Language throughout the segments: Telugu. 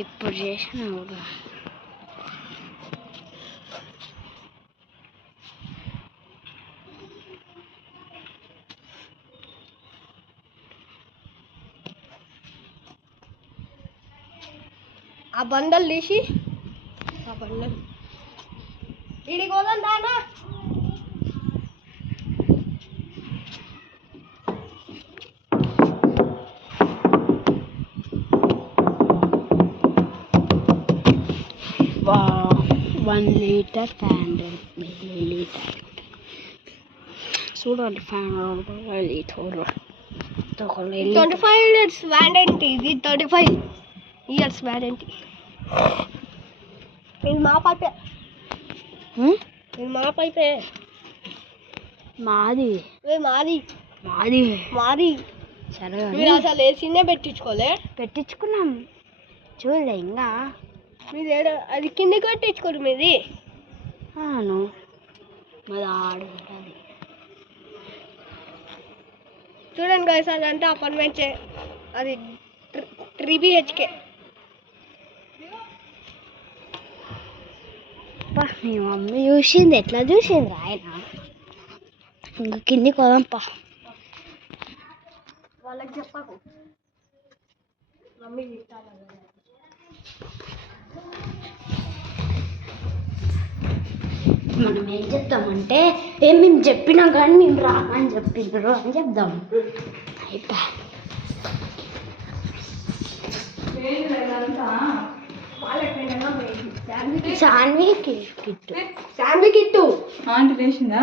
ఇప్పుడు చేసిన ఆ బండలు తీసి ఆ బండలు ఇడికి పోదాం దానా. Wow, 1 liter candle, milliliter. చూడండి 500 లీటర్ 25 years వారంటీ. ఇది 35 years వారంటీ. ఇది మా పైపే. ఇది మా పైపే. మాది మాది మాది మాది. సరే మీరు అసలు ఏసీనే పెట్టించుకున్నాం. చూడలే ఇంకా మీది అది కిందికి పెట్టించుకోరు మీది. అవును మాది ఆడుంటుంది. చూడండి గైస్, అదంతా అపార్ట్మెంట్. అది 3 BHK. మీ మమ్మీ చూసింది, ఎట్లా చూసింది ఆయన. ఇంకా కిందికి పోదాంపా. వాళ్ళకి చెప్పకు, మమ్మీ మనం ఏం చెప్తామంటే మేము చెప్పినాం కానీ మేము రామని చెప్పిండ్రు అని చెప్దాం. అయిపో శాన్వి కిట్టు ఆంటీ లేచిందా?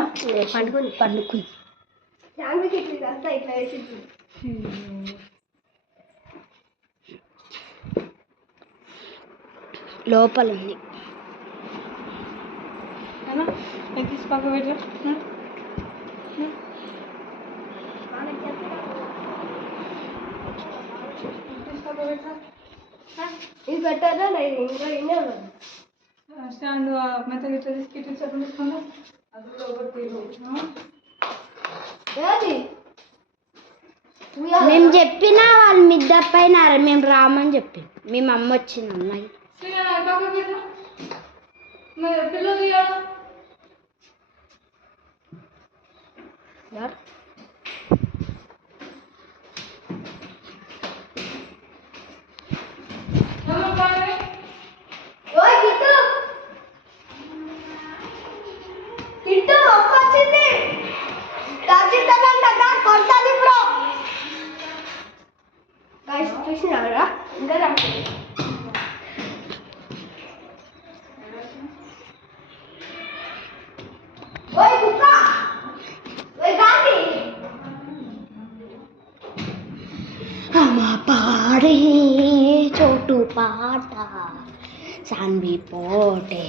పండుకుంది. శాన్వి కిట్టు ఇదంతా ఇట్లా వేసింది. లోపల ఉంది. ఇది పెట్టారా ఇంకా ఇన్నే స్టాండ్ మెత్తగా ఇట్లా తీసుకెళ్ళి చెప్పండి. మేము చెప్పినా వాళ్ళు మిద్ద పైన మేము రామని చెప్పి మీ అమ్మ వచ్చింది. అమ్మాయి పిల్లలు చూసినారా? ఇంకా రాలేదు. అమ్మా పాడే చోటు పాట సాన్వి పోటే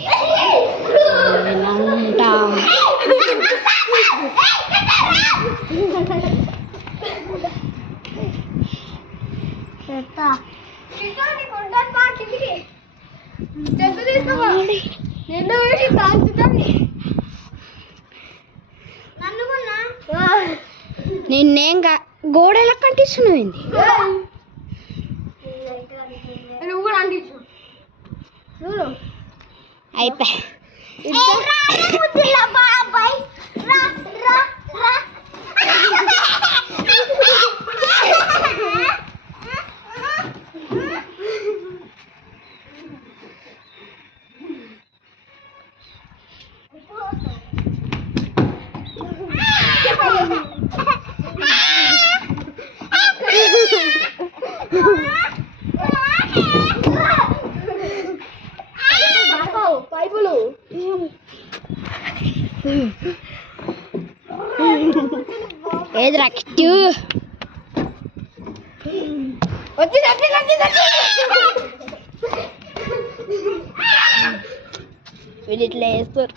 అంటాం. నిన్నేం గోడెలా కంటిస్తున్నావు. అయిపోయి పైపులు ఏదిరా కిట్టు వచ్చి వీళ్ళు ఇట్లా వేస్తారు.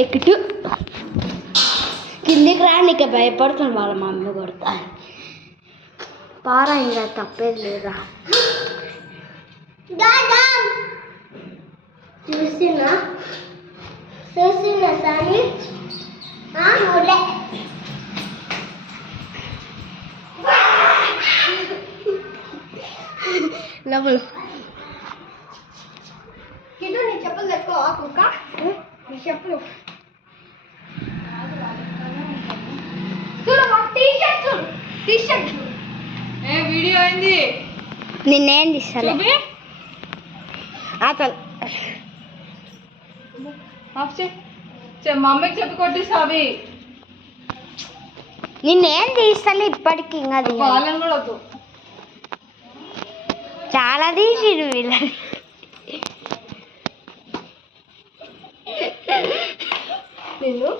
ఎక్కుతూ కిందికి రానికే భయపడుతుంది వాళ్ళ మమ్మీ కొడతా పారా ఇంకా తప్పేది లేదా చూసినా సాని లోపల కింద నీ చెప్పులు తెచ్చుకో ఆ కుక్క నీ చెప్పులు చూడు టీ షర్ట్ ఏ వీడియో అయింది నిన్నేం తీస్తాలే చూపి అతను ఆఫ్ చేయి మా అమ్మకి చెప్పి కొట్టిస్తా అవి నిన్నేం తీస్తాలే ఇప్పటికి ఇంకా తీయాలి. వాళ్ళని కూడా వద్దు చాలా తీసిరు వీళ్ళని నేను